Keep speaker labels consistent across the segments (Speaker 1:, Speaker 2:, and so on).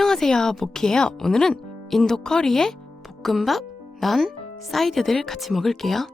Speaker 1: 안녕하세요, 모키예요. 오늘은 인도 커리에 볶음밥, 난, 사이드들 같이 먹을게요.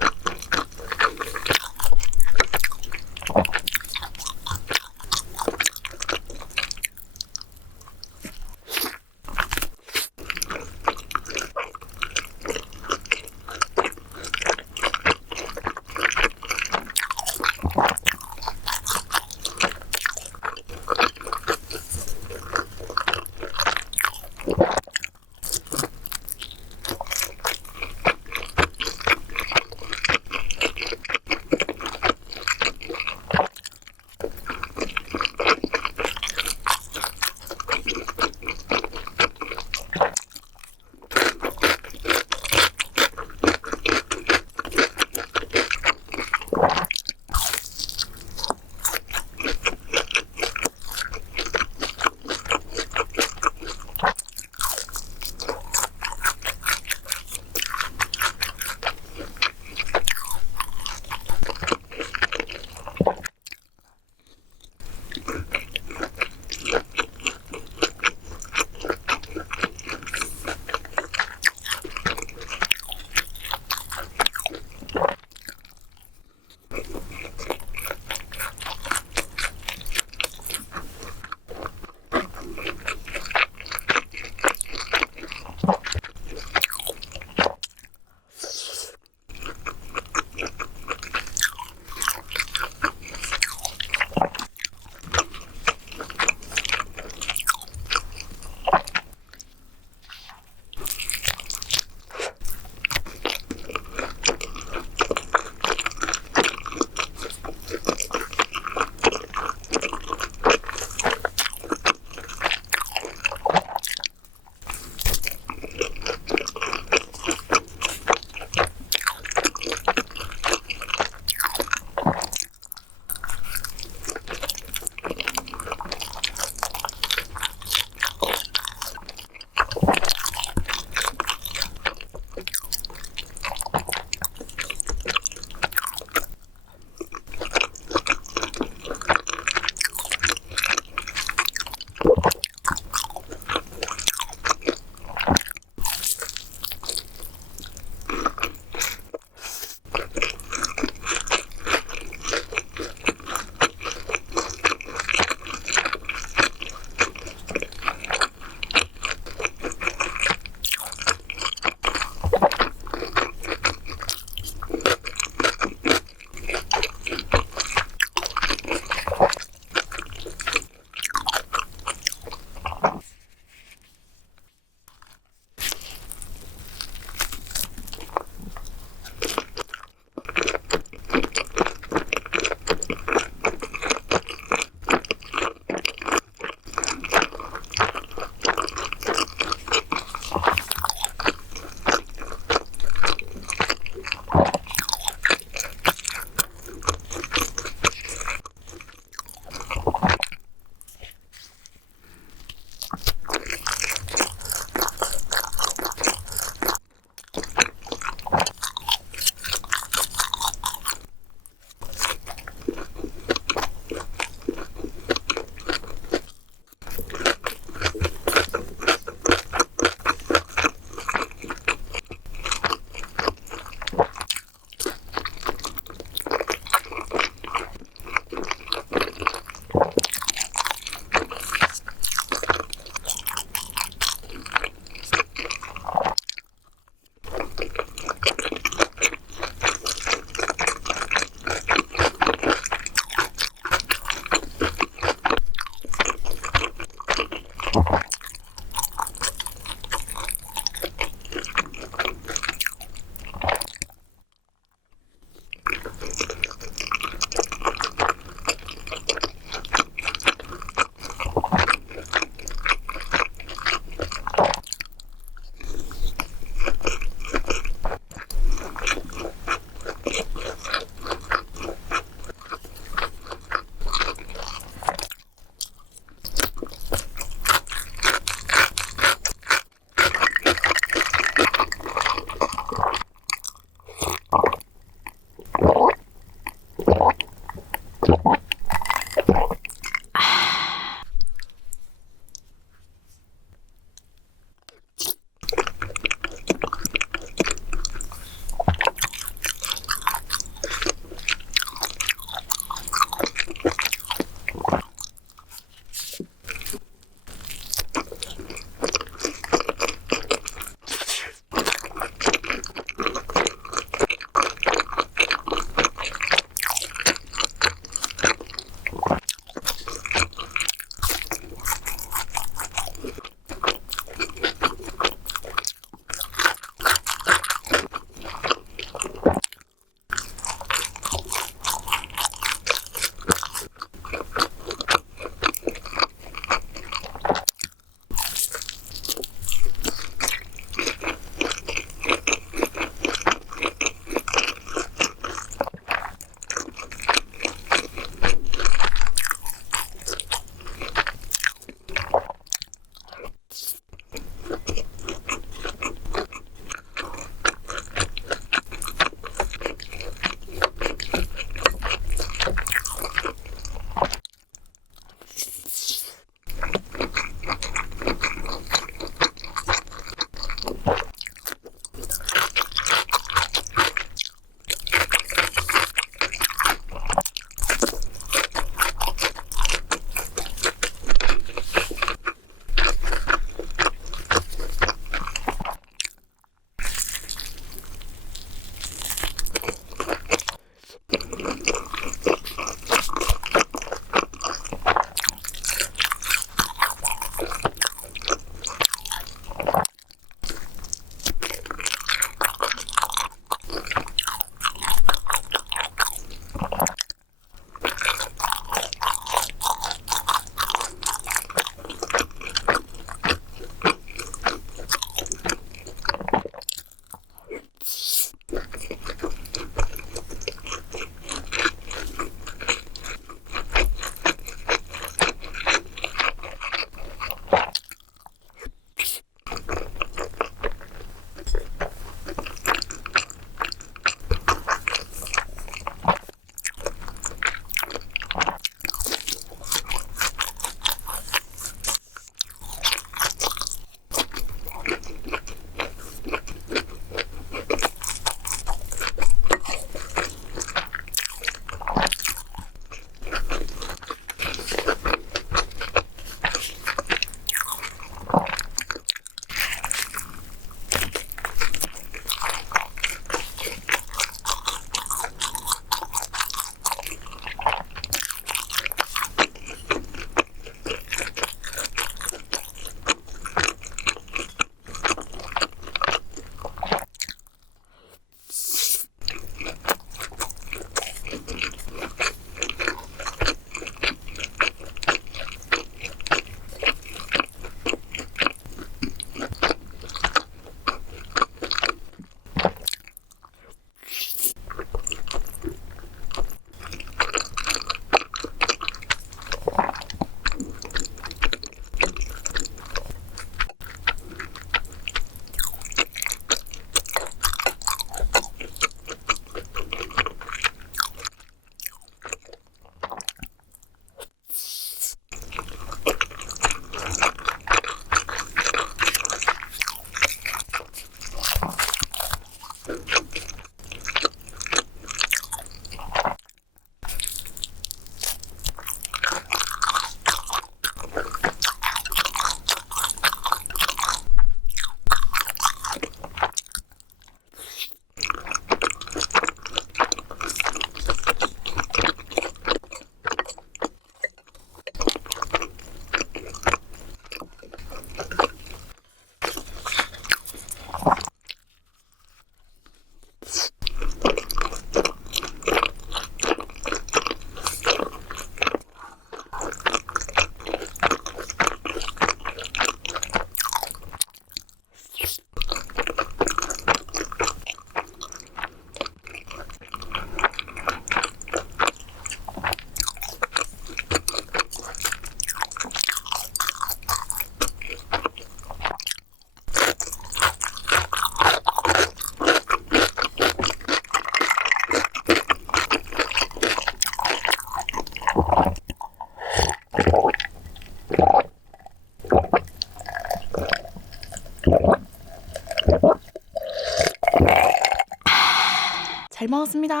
Speaker 2: 안녕.